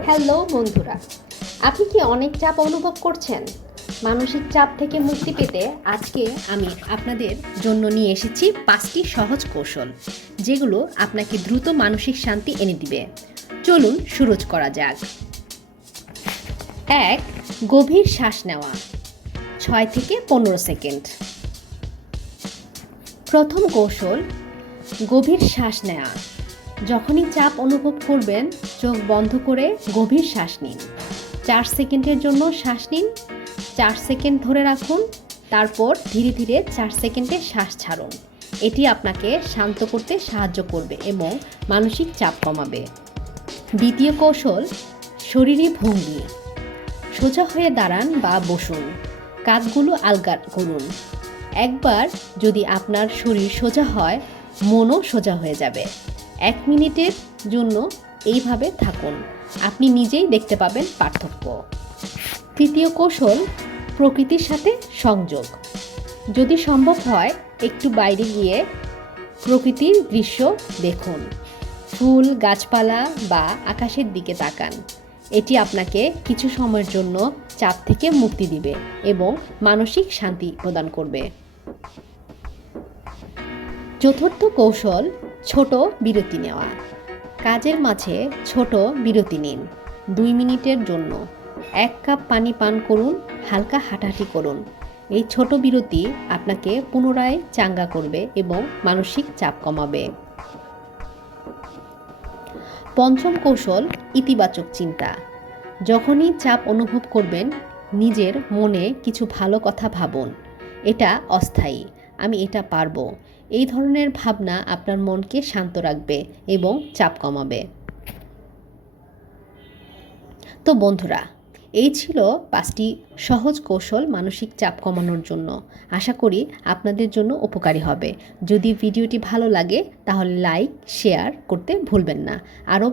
Hello বন্ধুরা, আপনি কি অনেক চাপ অনুভব করছেন? মানসিক চাপ থেকে মুক্তি পেতে আজকে আমি আপনাদের জন্য নিয়ে এসেছি 5টি সহজ কৌশল, যেগুলো আপনাকে দ্রুত মানসিক শান্তি এনে দিবে। চলুন শুরু করা যাক। 1. গভীর শ্বাস নেওয়া 6 থেকে 15 সেকেন্ড। প্রথম কৌশল, গভীর শ্বাস নেওয়া। যখনই চাপ অনুভব করবেন, চোখ বন্ধ করে গভীর শ্বাস নিন। 4 সেকেন্ডের জন্য শ্বাস নিন, 4 সেকেন্ড ধরে রাখুন, তারপর ধীরে ধীরে 4 সেকেন্ডে শ্বাস ছাড়ুন। এটি আপনাকে শান্ত করতে সাহায্য করবে এবং মানসিক চাপ কমাবে। দ্বিতীয় কৌশল, শরীরী ভঙ্গি। সোজা হয়ে দাঁড়ান বা বসুন, কাঁধগুলো আলগা করুন। একবার যদি আপনার শরীর সোজা হয়, মনও সোজা হয়ে যাবে। 1 মিনিটের জন্য এইভাবে থাকুন, আপনি নিজেই দেখতে পাবেন পার্থক্য। তৃতীয় কৌশল, প্রকৃতির সাথে সংযোগ। যদি সম্ভব হয়, একটু বাইরে গিয়ে প্রকৃতির দৃশ্য দেখুন। ফুল, গাছপালা বা আকাশের দিকে তাকান। এটি আপনাকে কিছু সময়ের জন্য চাপ থেকে মুক্তি দিবে এবং মানসিক শান্তি প্রদান করবে। চতুর্থ কৌশল, ছোট বিরতি নেওয়া। কাজের মাঝে ছোট বিরতি নিন, 2 মিনিটের জন্য। 1 কাপ পানি পান করুন, হালকা হাঁটাহাঁটি করুন। এই ছোট বিরতি আপনাকে পুনরায় চাঙ্গা করবে এবং মানসিক চাপ কমাবে। পঞ্চম কৌশল, ইতিবাচক চিন্তা। যখনই চাপ অনুভব করবেন, নিজের মনে কিছু ভালো কথা ভাবুন। এটা অস্থায়ী, আমি এটা পারবো। এই ধরনের ভাবনা আপনার মনকে শান্ত রাখবে এবং চাপ কমাবে। তো বন্ধুরা, এই ছিল 5টি সহজ কৌশল মানসিক চাপ কমানোর জন্য। আশা করি আপনাদের জন্য উপকারী হবে। যদি ভিডিওটি ভালো লাগে তাহলে লাইক, শেয়ার করতে ভুলবেন না। আরও